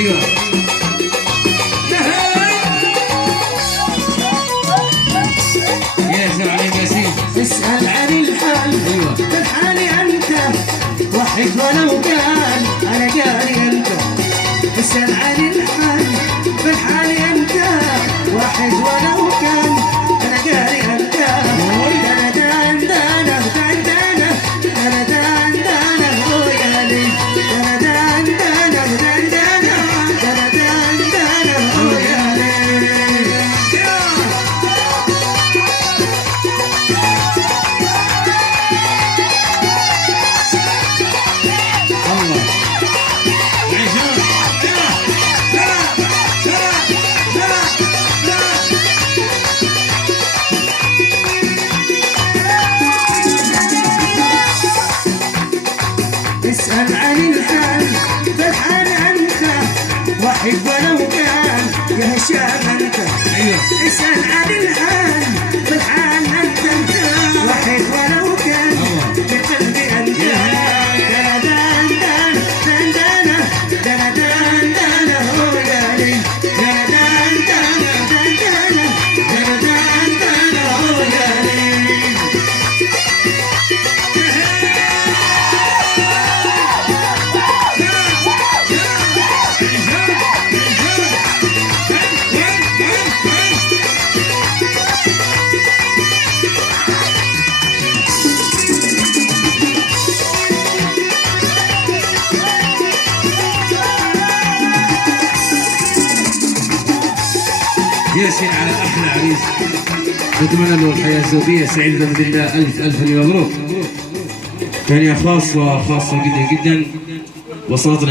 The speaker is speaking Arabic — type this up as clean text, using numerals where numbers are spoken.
ايوه يا سلام عليك ياسين. اسأل عن الحال ايوه بالحال انت وحد ولو قال انا قاري انت. اسأل عن الحال بالحال انت واحد ولو كان انا قاري انت. دانا دانا دانا دانا دانا دانا ويالي دانا دانا دانا دانا دانا ويالي. الله عشان اسأل عن الحال بالحال انت واحد ولو كان يا هشام انت. ايوه اسأل عن الحال بالحال انت واحد ولو كان بقلبي انت. دانا دانا دانا دانا دانا دانا ويالي دانا دانا دانا دانا دانا ويالي. ياسين على احلى عريس، نتمنى له الحياه الزوجيه سعيده باذن الله. الف مبروك. تهنئه خاصه جدا جدا وصلت